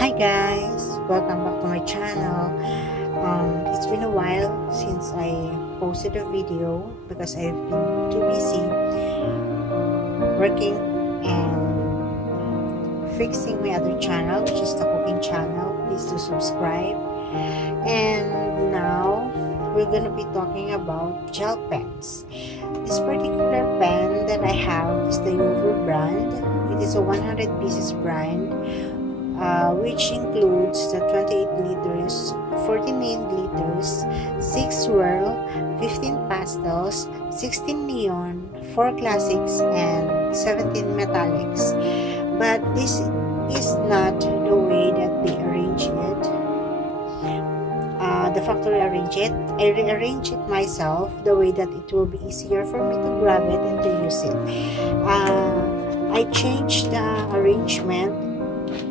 Hi guys, welcome back to my channel. It's been a while since I posted a video because I've been too busy working and fixing my other channel, which is the cooking channel. Please do subscribe. And now we're gonna be talking about gel pens. This particular pen that I have is the Yover brand. It is a 100 pieces brand, which includes the 28 liters, 49 glitters, 6 swirl, 15 pastels, 16 neon, 4 classics, and 17 metallics. But this is not the way that they arrange it. The factory arrange it. I rearrange it myself the way that it will be easier for me to grab it and to use it. I changed the arrangement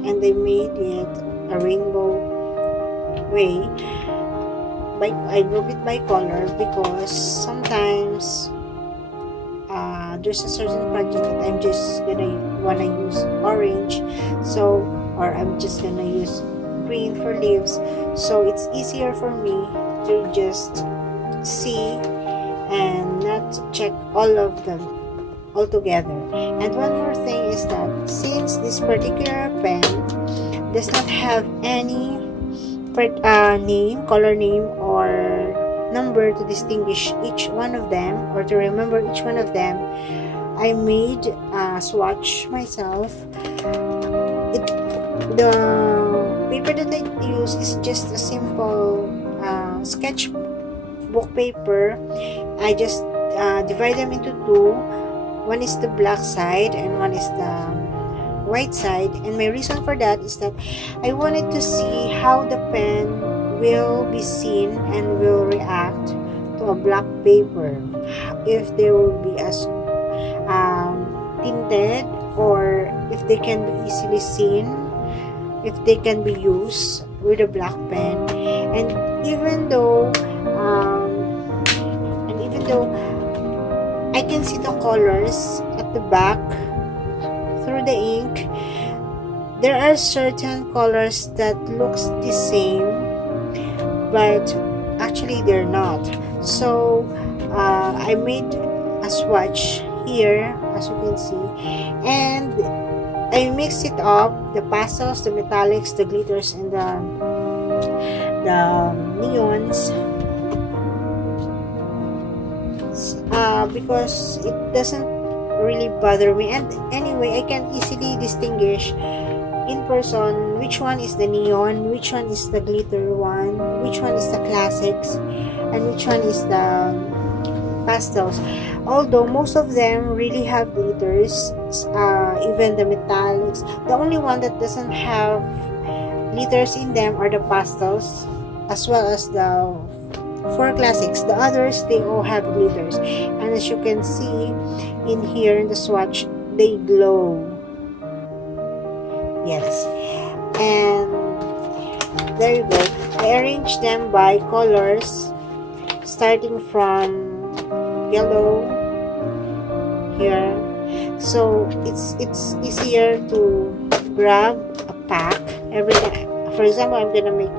and they made it a rainbow way. I group it by color because sometimes there's a certain project that I'm just gonna wanna use orange, or I'm just gonna use green for leaves, so it's easier for me to just see and not check all of them all together. And one more thing is that since this particular pen does not have any color name or number to distinguish each one of them or to remember each one of them, I made a swatch myself. The paper that I use is just a simple sketchbook paper. I just divide them into two. One is the black side and one is the white side, and my reason for that is that I wanted to see how the pen will be seen and will react to a black paper, if they will be as tinted, or if they can be easily seen, if they can be used with a black pen. And even though I can see the colors at the back through the ink, there are certain colors that looks the same but actually they're not. So I made a swatch here, as you can see, and I mix it up, the pastels, the metallics, the glitters, and the neons, because it doesn't really bother me. And anyway, I can easily distinguish in person which one is the neon, which one is the glitter one, which one is the classics, and which one is the pastels. Although most of them really have glitters, even the metallics. The only one that doesn't have glitters in them are the pastels, as well as the 4 classics. The others, they all have glitters, and as you can see in here in the swatch, they glow. Yes, and there you go. I arranged them by colors, starting from yellow here, so it's easier to grab a pack every time. For example, I'm gonna make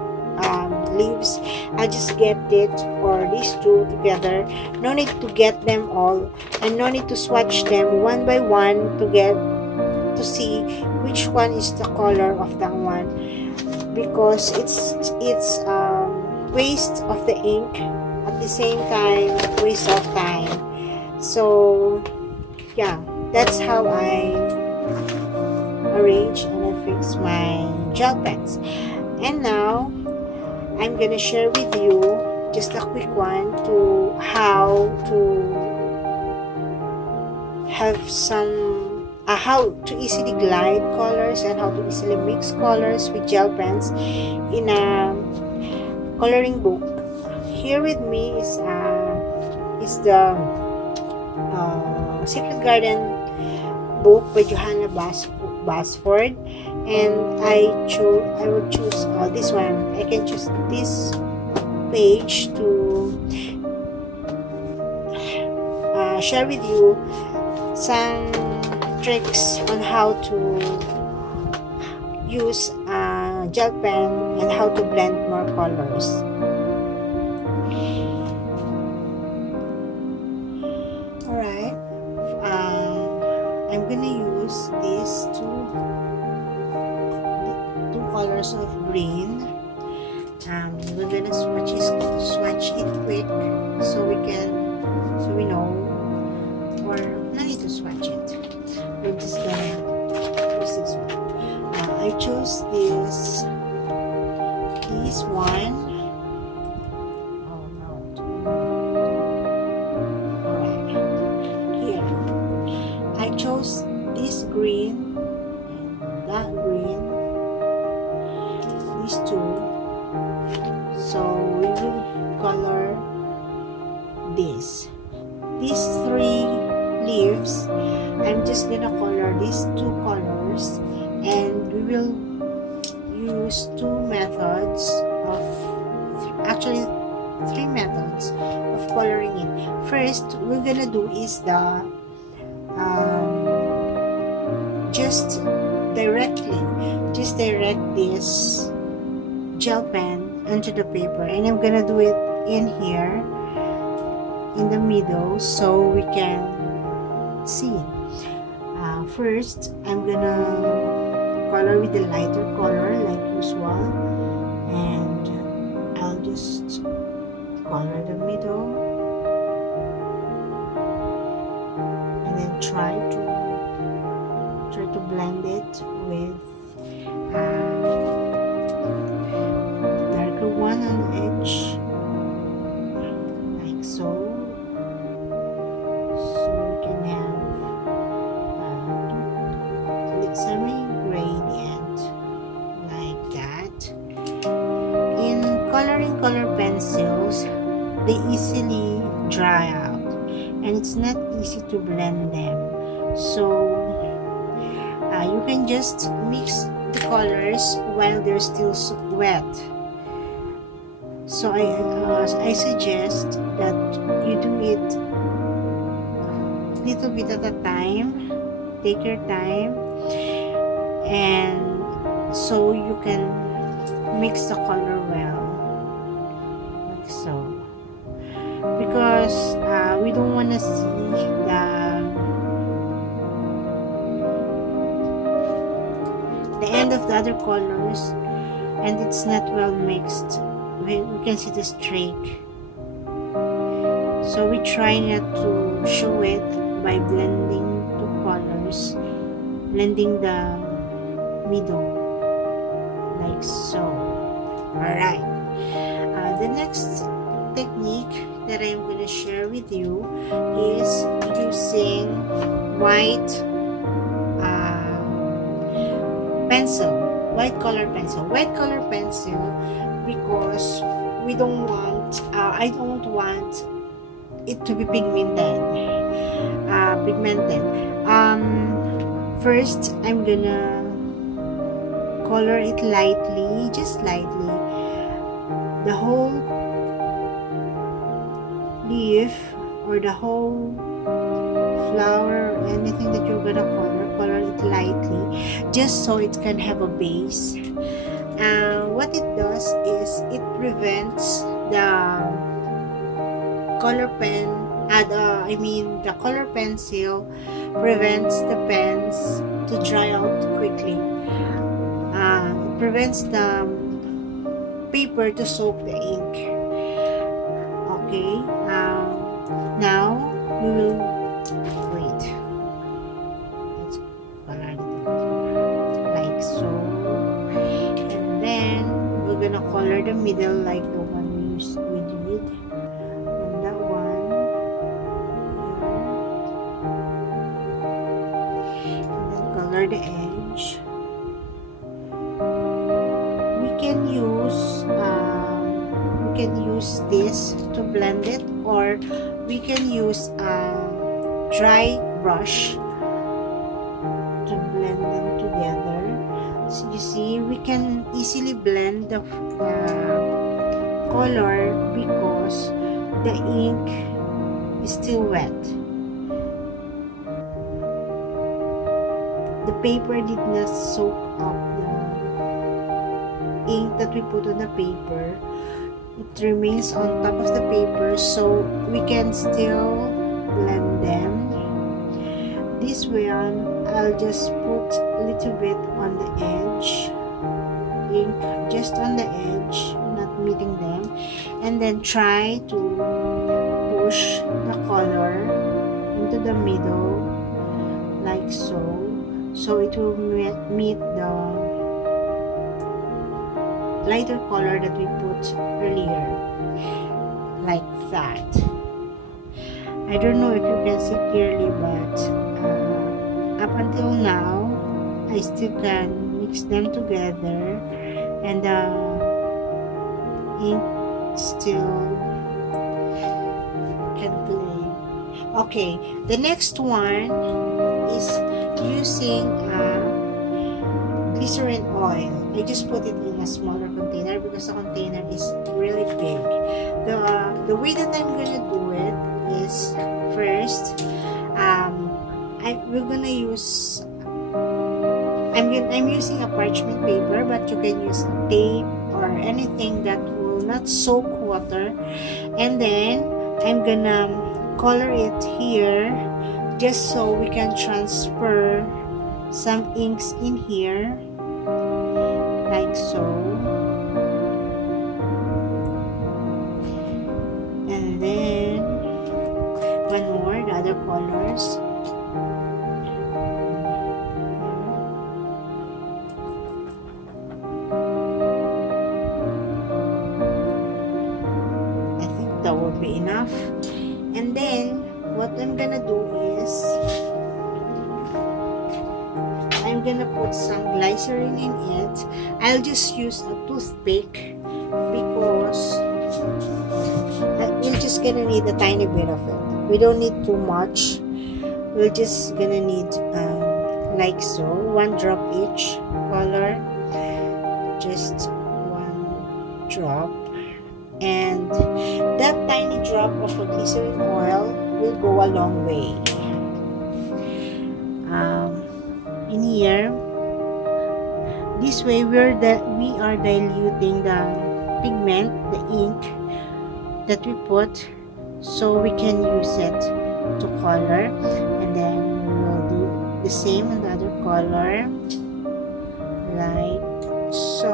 leaves. I just get it, or these two together. No need to get them all, and no need to swatch them one by one to see which one is the color of that one, because it's waste of the ink, at the same time waste of time. So yeah, that's how I arrange and I fix my gel pens. And now I'm gonna share with you just a quick one to how to have how to easily glide colors and how to easily mix colors with gel pens in a coloring book. Here with me is the Secret Garden book by Johanna Basford, and I will choose this one. I can choose this page to share with you some tricks on how to use gel pen and how to blend more colors. Alright, I'm gonna use these two colors of green. We're gonna swatch it quick so we know, or no need to swatch it. We're just gonna use this one. I chose this one. Oh no. Alright. Here. I chose this green and that green. These two. So we will color these three leaves. I'm just gonna color these two colors, and we will use actually three methods of coloring it. First, we're gonna do is the just direct this gel pen onto the paper, and I'm gonna do it in here in the middle so we can see. First, I'm gonna color with the lighter color like usual, and I'll just color the middle and then try to blend it with darker one on the edge, like so we can have semi-gradient like that. In coloring color pencils, they easily dry out and it's not easy to blend them, so you can just mix the colors while they're still wet. So I suggest that you do it little bit at a time. Take your time, and so you can mix the color well, like so, because we don't want to see the end of the other colors and it's not well mixed. We can see the streak, so we try not to show it by blending blending the middle like so. Alright, the next technique that I'm going to share with you is using white color pencil, because we don't want I don't want it to be pigmented. First, I'm gonna color it lightly, just lightly, the whole leaf or the whole flower or anything that you're gonna color it lightly, just so it can have a base. What it does is it prevents the color pencil prevents the pens to dry out quickly. It prevents the paper to soak the ink. Okay, now we will wait. Let's color it like so, and then we're gonna color the middle like the one we did, and that one here, and then color the edge. We can use this to blend it, or we can use a dry brush to blend them together. So you see, we can easily blend the color because the ink is still wet. The paper did not soak up ink that we put on the paper, it remains on top of the paper, so we can still blend them. This one, I'll just put a little bit on the edge, ink just on the edge, not meeting them, and then try to push the color into the middle like so it will meet the lighter color that we put earlier, like that. I don't know if you can see clearly, but up until now I still can mix them together, and the ink still can play. Okay, the next one is using glycerin oil. I just put it in a smaller container because the container is really big. The way that I'm gonna do it is, first we're gonna use, I'm using a parchment paper, but you can use a tape or anything that will not soak water, and then I'm gonna color it here just so we can transfer some inks in here like so, and then one more, the other colors. I think that will be enough. And then what I'm gonna do is I'm gonna put some glycerin in it. I'll just use a toothpick because we're just gonna need a tiny bit of it. We don't need too much. We're just gonna need like so, 1 drop each color, just 1 drop, and that tiny drop of a glycerin oil will go a long way. In here, this way we are diluting the pigment, the ink that we put, so we can use it to color, and then we will do the same on the other color like so.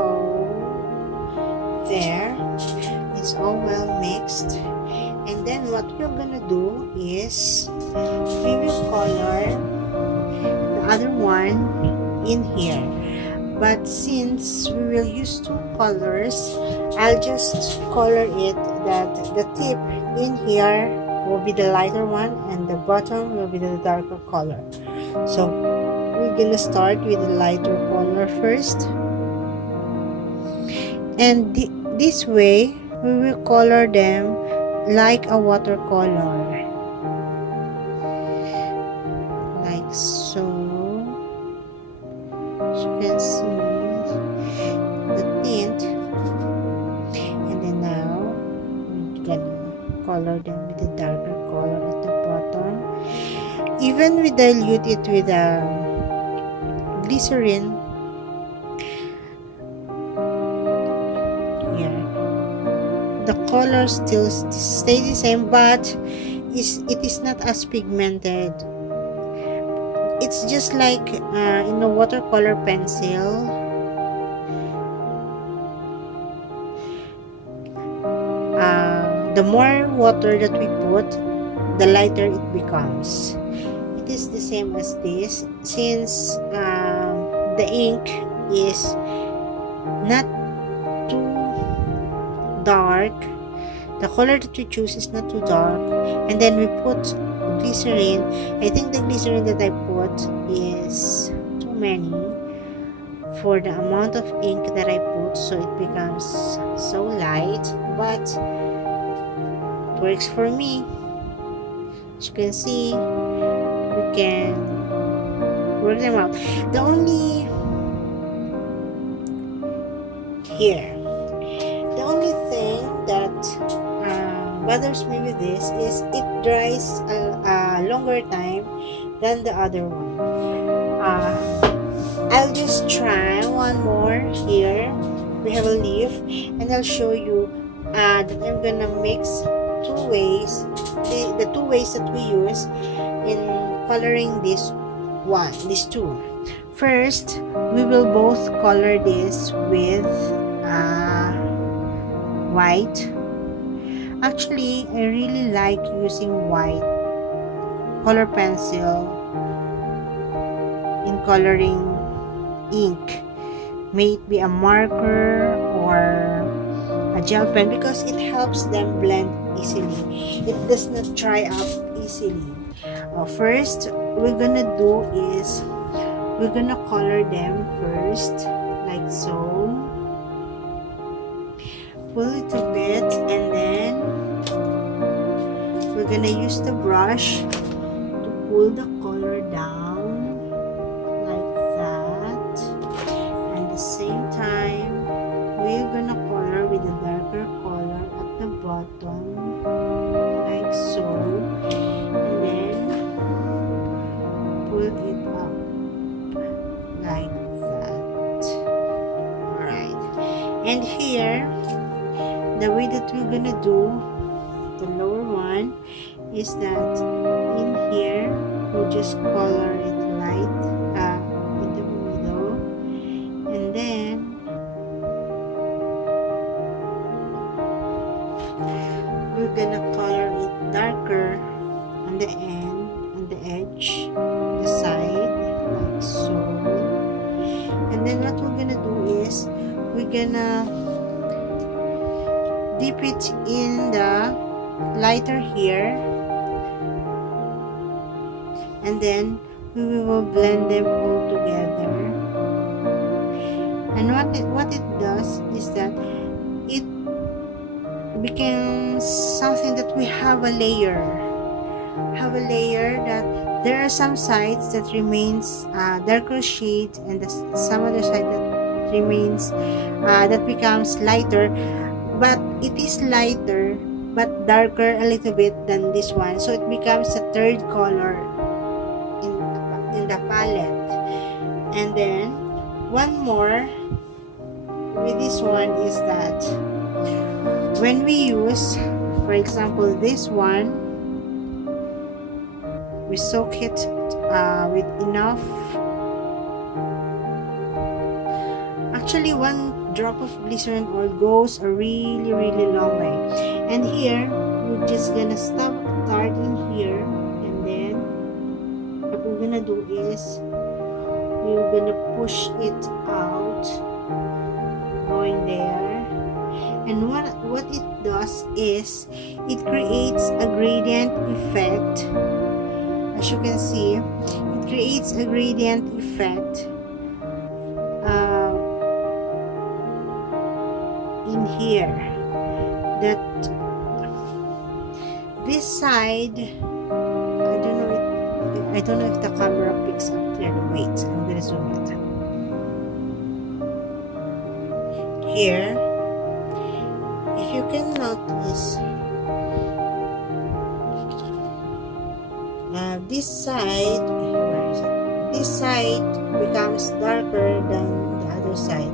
There, it's all well mixed, and then what we're gonna do is we will color the other one in here, but since we will use 2 colors, I'll just color it that the tip in here will be the lighter one and the bottom will be the darker color. So we're gonna start with the lighter color first, and this way we will color them like a watercolor, like so. As you can see the tint, and then now we're gonna color them with the darker color at the bottom. Even we dilute it with glycerin, the color still stay the same, but it is not as pigmented. It's just like in a watercolor pencil. The more water that we put, the lighter it becomes. It is the same as this, since the ink is not too dark, the color that we choose is not too dark, and then we put glycerin. I think the glycerin that I put is too many for the amount of ink that I put, so it becomes so light, but it works for me. As you can see, we can work them out. The only thing that bothers me with this is it dries a longer time than the other one. I'll just try one more here we have a leaf, and I'll show you that I'm gonna mix two ways, the two ways that we use in coloring these two. First, we will both color this with white. Actually, I really like using white color pencil in coloring ink, may it be a marker or a gel pen, because it helps them blend easily. It does not dry up easily. First, we're gonna do is we're gonna color them first, like so. Pull it a bit, and then we're gonna use the brush to pull the color down like that. And at the same time, we're gonna color with a darker color at the bottom, like so. And then pull it up like that. Alright. And here, the way that we're gonna do the lower one is that in here we'll just color it light in the middle, and then we're gonna color it darker on the end, on the edge, the side, like so. And then what we're gonna do is we're gonna dip it in the lighter here, and then we will blend them all together. And what it does is that it becomes something that we have a layer that there are some sides that remains darker shade, and some other side that remains that becomes lighter, but it is lighter but darker a little bit than this one, so it becomes a third color in the palette. And then one more with this one is that when we use, for example, this one, we soak it with enough, actually one drop of glycerin oil goes a really long way. And here we're just gonna start in here, and then what we're gonna do is we're gonna push it out, going there. And what it does is it creates a gradient effect. As you can see, it creates a gradient effect in here, that this side, I don't know if the camera picks up clearly. Wait, I'm gonna zoom it here. If you can notice, this side becomes darker than the other side,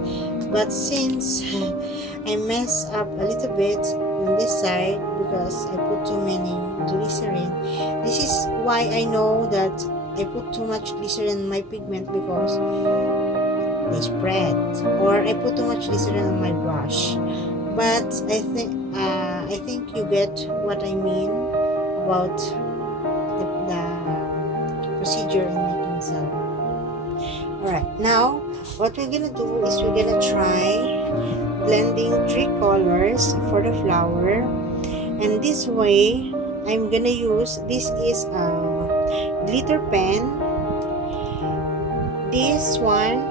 but since I mess up a little bit on this side because I put too many glycerin, this is why I know that I put too much glycerin in my pigment, because they spread, or I put too much glycerin on my brush. But I think you get what I mean about the procedure in making so. Alright, now what we're gonna do is we're gonna try blending 3 colors for the flower. And this way I'm gonna use, this is a glitter pen, this one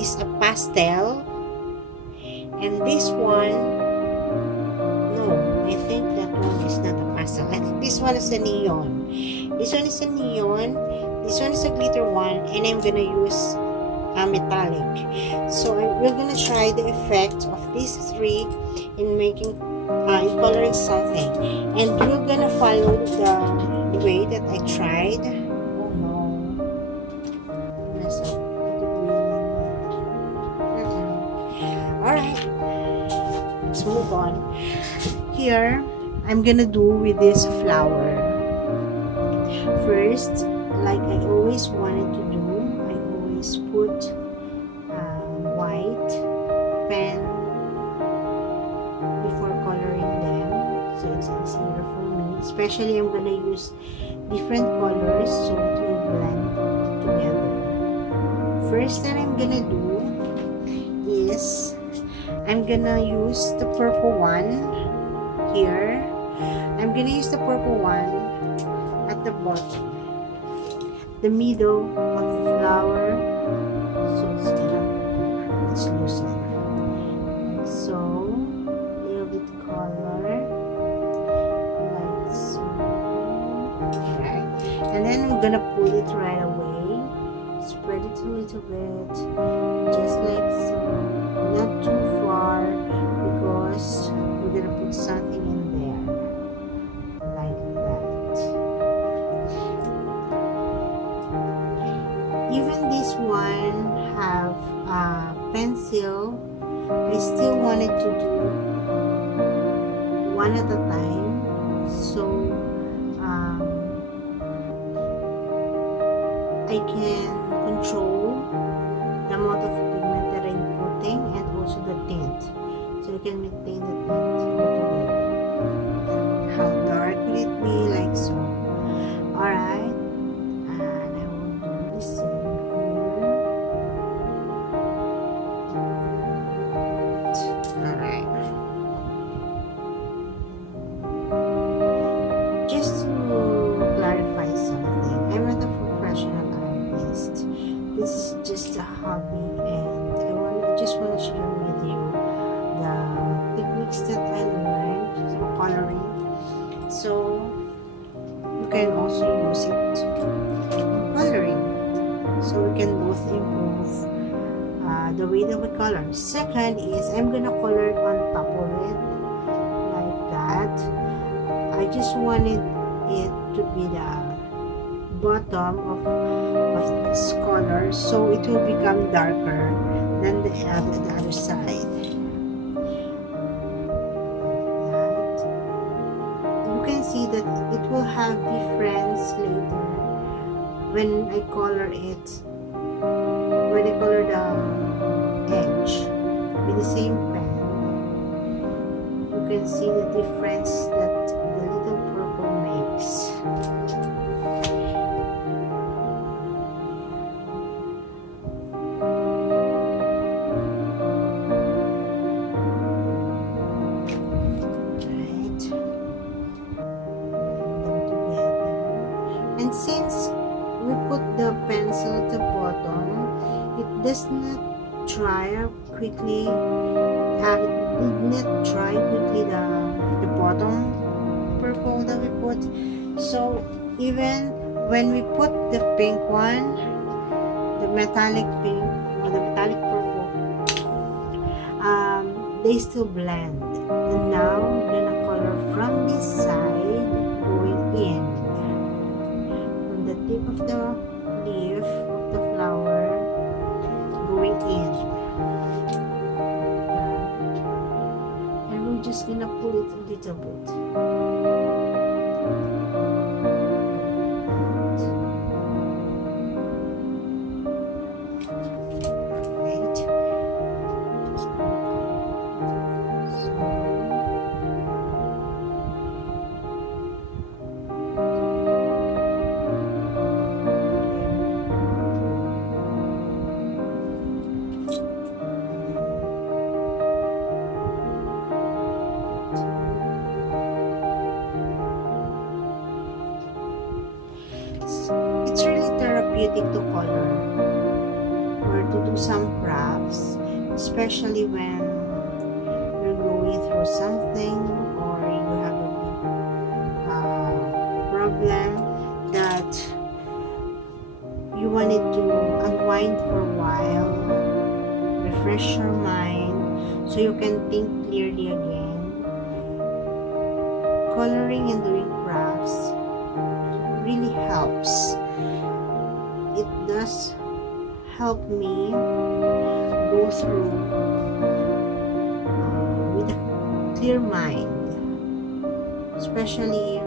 is a pastel, and this one, no, I think that one is not a pastel. I think this one is a neon. This one is a neon, this one is a glitter one, and I'm gonna use a metallic. So we're gonna try the effect of these 3 in making in coloring something, and we're gonna follow the way that I tried. Oh no, mess up with the green. Alright, here, I'm gonna do with this flower. First, like I always wanted to do, I always put white pen before coloring them, so it's easier for me. Especially I'm gonna use different colors so it will blend together. First that I'm gonna do is I'm gonna use the purple one here. I'm gonna use the purple one at the bottom, the middle of the flower, so it's loosen. So a little bit color like so. Alright, and then I'm gonna pull it right away, spread it a little bit, just like so, not too far, because we're gonna put something in there like that. Even this one have a pencil, I still wanted to do one at a time, so I can control the amount of pigment that I'm putting and also the tint, so I can maintain the tint altogether. How dark will it be? Like so. Alright, and I will do the same here. Alright, just to clarify something, I'm not a professional artist. This is just a hobby, and I just want to share with you the techniques that I learned through coloring, so you can also use it in coloring, so we can both improve the way that we color. Second is I'm gonna color on top of it like that. I just wanted it to be the bottom of this color, so it will become darker than the other side. Like that. You can see that it will have difference later when I color it, when I color the edge with the same pen. You can see the difference that the little purple makes. And since we put the pencil at the bottom, it does not dry quickly. It did not dry quickly the bottom purple that we put. So even when we put the pink one, the metallic pink or the metallic purple, they still blend. And now I'm gonna color from this side going in. The tip of the leaf of the flower going in, and we're just gonna pull it a little bit. It's really therapeutic to color or to do some crafts, especially when you're going through something or you have a big problem that you wanted to unwind for a while, refresh your mind so you can think clearly again. Coloring and doing crafts really helps. It does help me go through with a clear mind especially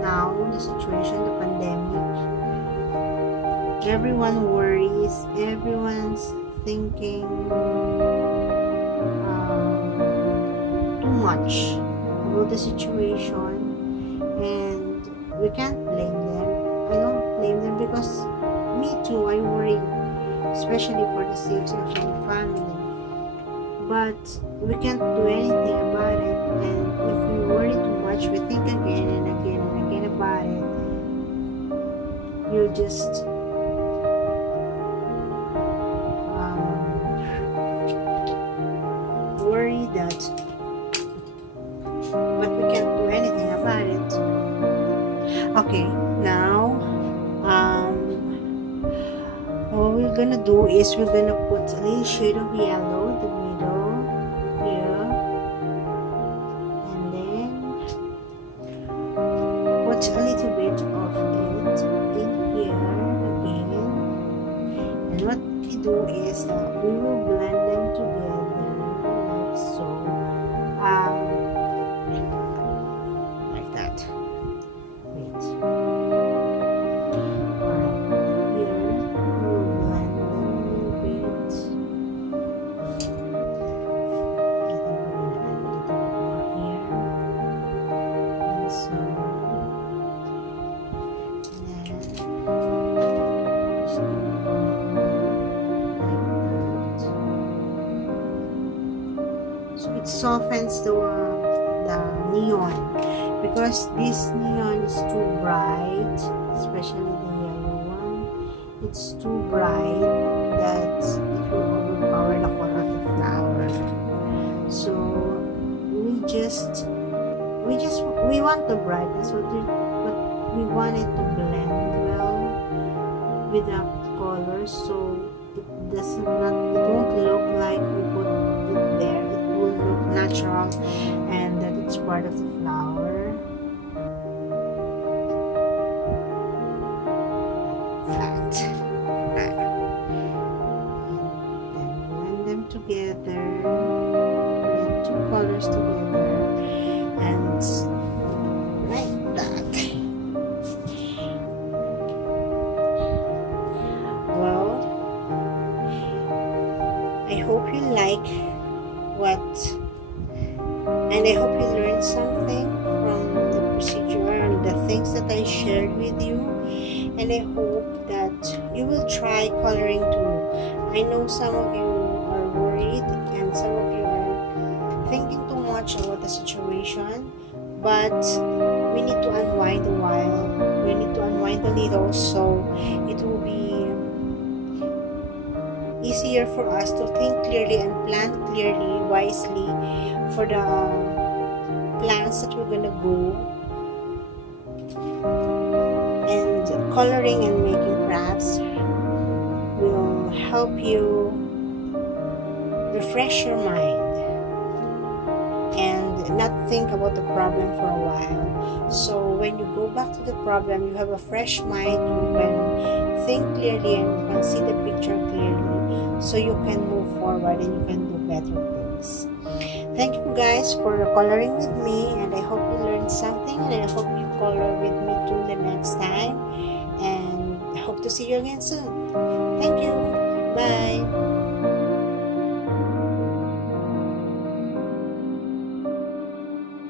now, the situation, the pandemic. Everyone worries, everyone's thinking too much about the situation, and we can't blame them. I don't blame them because me too, I worry, especially for the safety of my family. But we can't do anything about it, and if we worry too much, we think again and again and again about it, you'll just worry that, but we can't do anything about it. Okay, now what we're gonna do is we're gonna put a little shade of yellow in the middle here, and then put a little bit of it in here again. And what we do is we will blend them together like so, like that. Wait. So it softens the neon, because this neon is too bright, especially the yellow one. It's too bright that it will overpower the color of the flower. So we want the brightness, but we want it to blend well with the colors, so it won't look like we put it there. It will look natural and that it's part of the flower. That. And then blend them together, blend two colors together, and like that. Well, I hope you like and I hope you learned something from the procedure and the things that I shared with you, and I hope that you will try coloring too. I know some of you are worried and some of you are thinking too much about the situation, but we need to unwind a while. We need to unwind a little, so it will be easier for us to think clearly and plan clearly, wisely for the plans that we're gonna go. And coloring and making crafts will help you refresh your mind and not think about the problem for a while. So when you go back to the problem, you have a fresh mind, you can think clearly and you can see the picture clearly, so you can move forward and you can do better things. Thank you guys for coloring with me, and I hope you learned something, and I hope you color with me too the next time, and I hope to see you again soon. Thank you. Bye.